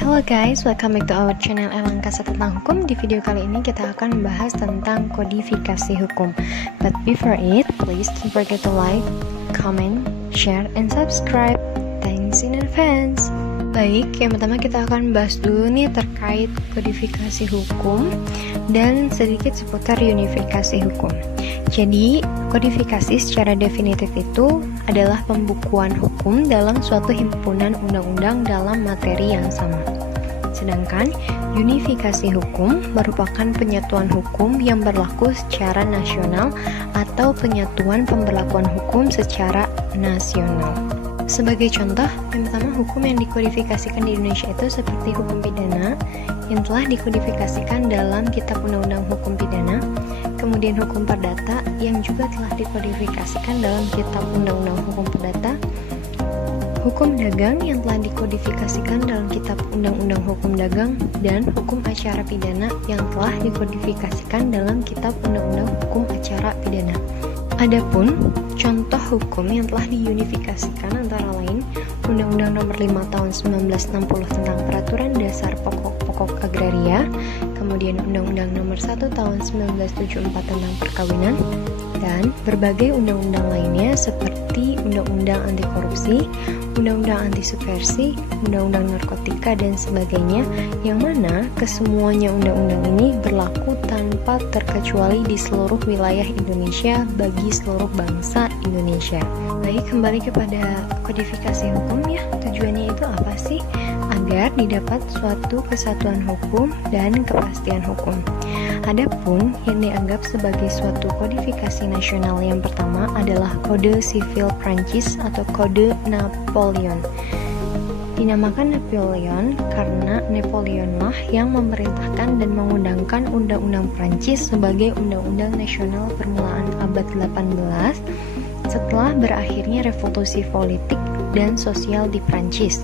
Halo guys, welcome back to our channel Elang Kasih Tentang Hukum. Di video kali ini kita akan membahas tentang kodifikasi hukum. But before it, please don't forget to like, comment, share, and subscribe. Thanks in advance. Baik, yang pertama kita akan bahas dulu nih terkait kodifikasi hukum dan sedikit seputar unifikasi hukum. Jadi, kodifikasi secara definitif itu adalah pembukuan hukum dalam suatu himpunan undang-undang dalam materi yang sama. Sedangkan, unifikasi hukum merupakan penyatuan hukum yang berlaku secara nasional atau penyatuan pemberlakuan hukum secara nasional. Sebagai contoh, yang pertama hukum yang dikodifikasikan di Indonesia itu seperti hukum pidana yang telah dikodifikasikan dalam Kitab Undang-Undang Hukum Pidana, kemudian hukum perdata yang juga telah dikodifikasikan dalam Kitab Undang-Undang Hukum Perdata, hukum dagang yang telah dikodifikasikan dalam Kitab Undang-Undang Hukum Dagang, dan hukum acara pidana yang telah dikodifikasikan dalam Kitab Undang-Undang Hukum Acara Pidana. Adapun contoh hukum yang telah diunifikasikan antara lain Undang-Undang Nomor 5 Tahun 1960 tentang Peraturan Dasar Pokok-pokok Agraria, kemudian Undang-Undang Nomor 1 Tahun 1974 tentang Perkawinan, dan berbagai undang-undang lainnya seperti Undang-Undang Anti Korupsi, Undang-Undang Anti Subversi, Undang-Undang Narkotika, dan sebagainya, yang mana kesemuanya undang-undang ini berlaku tanpa terkecuali di seluruh wilayah Indonesia bagi seluruh bangsa Indonesia. Baik, kembali kepada kodifikasi hukum ya, tujuannya itu apa sih? Agar didapat suatu kesatuan hukum dan kepastian hukum. Adapun yang dianggap sebagai suatu kodifikasi nasional yang pertama adalah Kode Sivil Prancis atau Kode Napoleon. Dinamakan Napoleon karena Napoleonlah yang memerintahkan dan mengundangkan Undang-Undang Prancis sebagai Undang-Undang Nasional permulaan abad 18 setelah berakhirnya revolusi politik dan sosial di Prancis.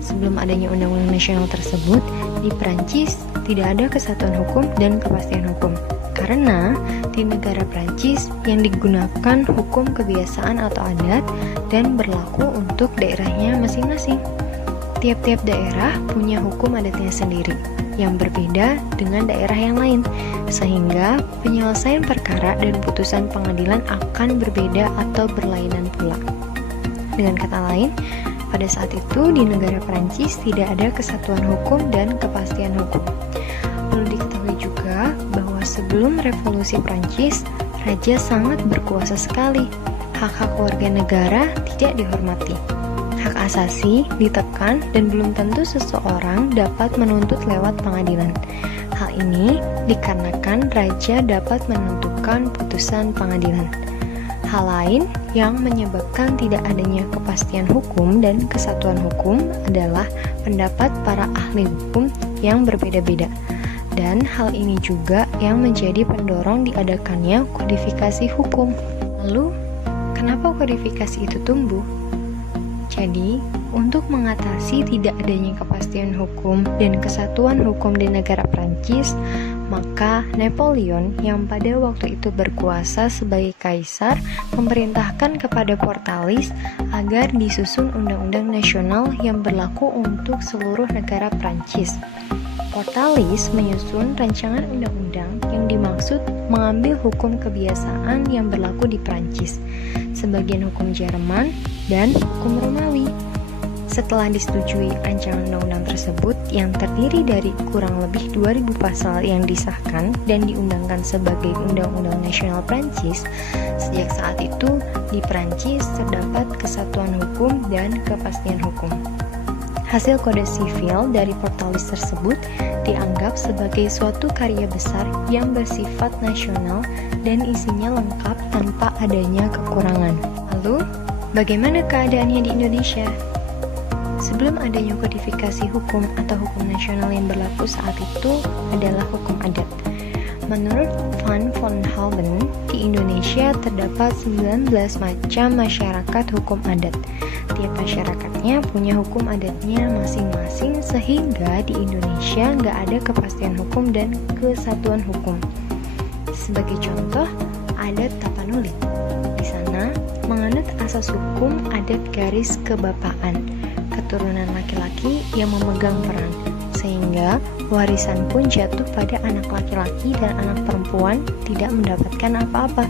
Sebelum adanya undang-undang nasional tersebut, di Prancis tidak ada kesatuan hukum dan kepastian hukum. Karena di negara Prancis yang digunakan hukum kebiasaan atau adat dan berlaku untuk daerahnya masing-masing. Tiap-tiap daerah punya hukum adatnya sendiri yang berbeda dengan daerah yang lain, sehingga penyelesaian perkara dan putusan pengadilan akan berbeda atau berlainan pula. Dengan kata lain, pada saat itu di negara Prancis tidak ada kesatuan hukum dan kepastian hukum. Perlu diketahui juga bahwa sebelum revolusi Prancis, raja sangat berkuasa sekali. Hak-hak warga negara tidak dihormati. Hak asasi ditekan dan belum tentu seseorang dapat menuntut lewat pengadilan. Hal ini dikarenakan raja dapat menentukan putusan pengadilan. Hal lain yang menyebabkan tidak adanya kepastian hukum dan kesatuan hukum adalah pendapat para ahli hukum yang berbeda-beda. Dan hal ini juga yang menjadi pendorong diadakannya kodifikasi hukum. Lalu, kenapa kodifikasi itu tumbuh? Jadi, untuk mengatasi tidak adanya kepastian hukum dan kesatuan hukum di negara Prancis, maka Napoleon yang pada waktu itu berkuasa sebagai kaisar memerintahkan kepada Portalis agar disusun undang-undang nasional yang berlaku untuk seluruh negara Prancis. Portalis menyusun rancangan undang-undang yang dimaksud mengambil hukum kebiasaan yang berlaku di Prancis, sebagian hukum Jerman, dan hukum Romawi. Setelah disetujui rancangan undang-undang tersebut yang terdiri dari kurang lebih 2000 pasal yang disahkan dan diundangkan sebagai Undang-Undang Nasional Prancis, sejak saat itu di Prancis terdapat kesatuan hukum dan kepastian hukum. Hasil kode sivil dari Portalis tersebut dianggap sebagai suatu karya besar yang bersifat nasional dan isinya lengkap tanpa adanya kekurangan. Lalu, bagaimana keadaannya di Indonesia? Sebelum adanya kodifikasi hukum atau hukum nasional yang berlaku saat itu adalah hukum adat. Menurut Van Vollenhoven, di Indonesia terdapat 19 macam masyarakat hukum adat. Tiap masyarakatnya punya hukum adatnya masing-masing sehingga di Indonesia nggak ada kepastian hukum dan kesatuan hukum. Sebagai contoh, adat Tapanuli. Di sana menganut asas hukum adat garis kebapaan, keturunan laki-laki yang memegang peran. sehingga warisan pun jatuh pada anak laki-laki dan anak perempuan tidak mendapatkan apa-apa.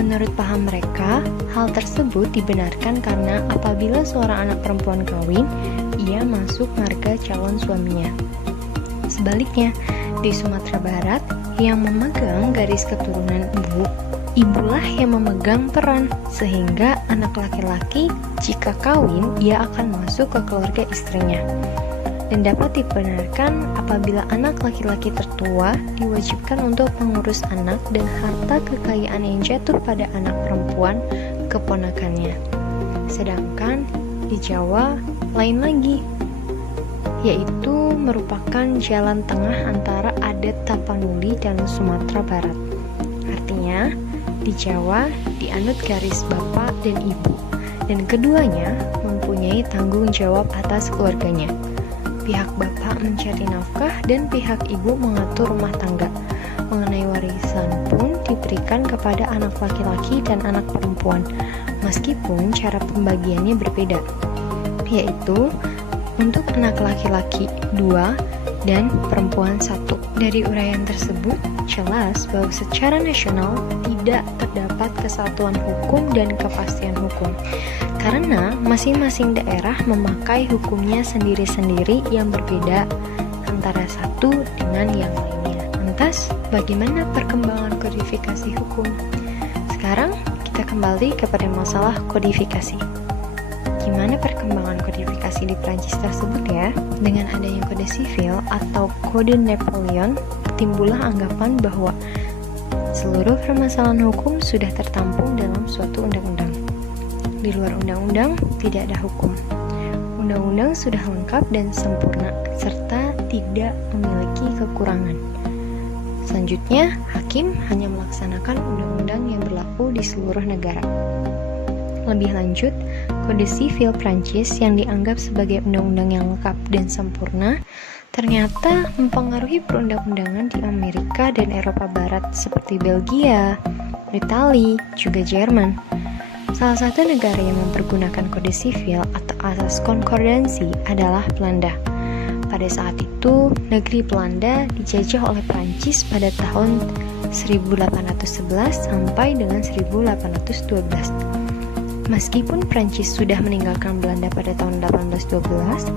Menurut paham mereka, hal tersebut dibenarkan karena apabila seorang anak perempuan kawin, ia masuk marga calon suaminya. Sebaliknya, di Sumatera Barat, yang memegang garis keturunan ibulah yang memegang peran, sehingga anak laki-laki jika kawin, ia akan masuk ke keluarga istrinya. Dan dapat dibenarkan apabila anak laki-laki tertua diwajibkan untuk mengurus anak dan harta kekayaan yang jatuh pada anak perempuan keponakannya. Sedangkan di Jawa lain lagi, yaitu merupakan jalan tengah antara adat Tapanuli dan Sumatera Barat. Artinya, di Jawa dianut garis bapak dan ibu, dan keduanya mempunyai tanggung jawab atas keluarganya. Pihak bapak mencari nafkah dan pihak ibu mengatur rumah tangga. Mengenai warisan pun diberikan kepada anak laki-laki dan anak perempuan, meskipun cara pembagiannya berbeda, yaitu untuk anak laki-laki 2 dan perempuan 1. Dari uraian tersebut, jelas bahwa secara nasional tidak terdapat kesatuan hukum dan kepastian hukum, karena masing-masing daerah memakai hukumnya sendiri-sendiri yang berbeda antara satu dengan yang lainnya. Lantas, bagaimana perkembangan kodifikasi hukum? Sekarang kita kembali kepada masalah kodifikasi. Gimana perkembangan kodifikasi di Prancis tersebut ya? Dengan adanya kode sivil atau kode Napoleon, timbullah anggapan bahwa seluruh permasalahan hukum sudah tertampung dalam suatu undang-undang. Di luar undang-undang tidak ada hukum. Undang-undang sudah lengkap dan sempurna, serta tidak memiliki kekurangan. Selanjutnya, hakim hanya melaksanakan undang-undang yang berlaku di seluruh negara. Lebih lanjut, kode sivil Prancis yang dianggap sebagai undang-undang yang lengkap dan sempurna ternyata mempengaruhi perundang-undangan di Amerika dan Eropa Barat seperti Belgia, Italia, juga Jerman. Salah satu negara yang mempergunakan kode sivil atau asas konkordansi adalah Belanda. Pada saat itu, negeri Belanda dijajah oleh Prancis pada tahun 1811 sampai dengan 1812. Meskipun Prancis sudah meninggalkan Belanda pada tahun 1812,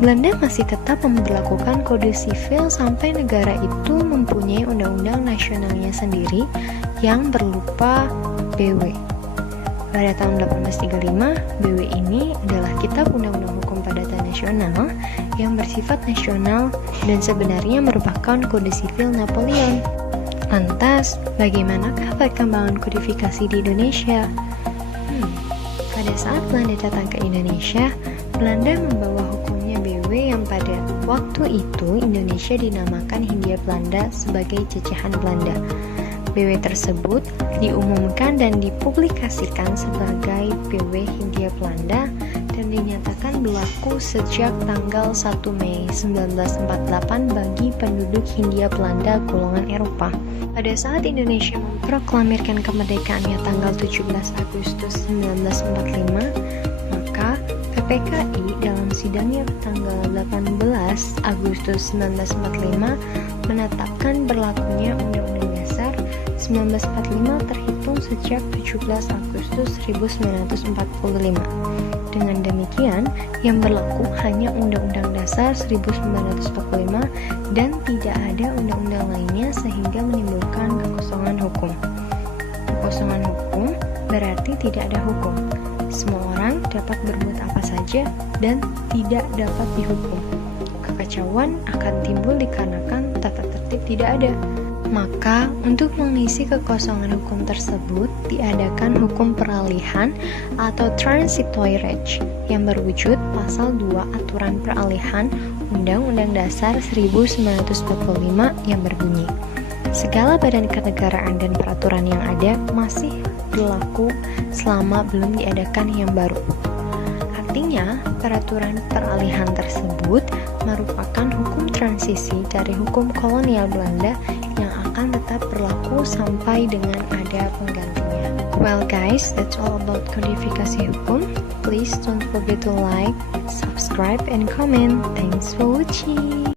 Belanda masih tetap memberlakukan kode sivil sampai negara itu mempunyai undang-undang nasionalnya sendiri yang berupa BW. Pada tahun 1835, BW ini adalah kitab undang-undang hukum perdata nasional yang bersifat nasional dan sebenarnya merupakan kode sivil Napoleon. Lantas, bagaimanakah perkembangan kodifikasi di Indonesia? Pada saat Belanda datang ke Indonesia, Belanda membawa hukumnya BW yang pada waktu itu Indonesia dinamakan Hindia Belanda sebagai jajahan Belanda. BW tersebut diumumkan dan dipublikasikan sebagai BW Hindia Belanda dan dinyatakan berlaku sejak tanggal 1 Mei 1948 bagi penduduk Hindia Belanda golongan Eropa. Pada saat Indonesia memproklamirkan kemerdekaannya tanggal 17 Agustus 1945, maka PPKI dalam sidangnya tanggal 18 Agustus 1945 menetapkan berlakunya Undang-Undang Dasar 1945 terhitung sejak 17 Agustus 1945. Dengan demikian, yang berlaku hanya Undang-Undang Dasar 1945 dan tidak ada undang-undang lainnya sehingga menimbulkan kekosongan hukum. Kekosongan hukum berarti tidak ada hukum. Semua orang dapat berbuat apa saja dan tidak dapat dihukum. Kekacauan akan timbul dikarenakan tata tertib tidak ada. Maka, untuk mengisi kekosongan hukum tersebut, diadakan hukum peralihan atau transitory rege yang berwujud pasal 2 Aturan Peralihan Undang-Undang Dasar 1945 yang berbunyi, segala badan kenegaraan dan peraturan yang ada masih berlaku selama belum diadakan yang baru. Artinya, peraturan peralihan tersebut merupakan hukum transisi dari hukum kolonial Belanda yang akan tetap berlaku sampai dengan ada penggantinya. Well guys, that's all about kodifikasi hukum. Please don't forget to like, subscribe, and comment. Thanks for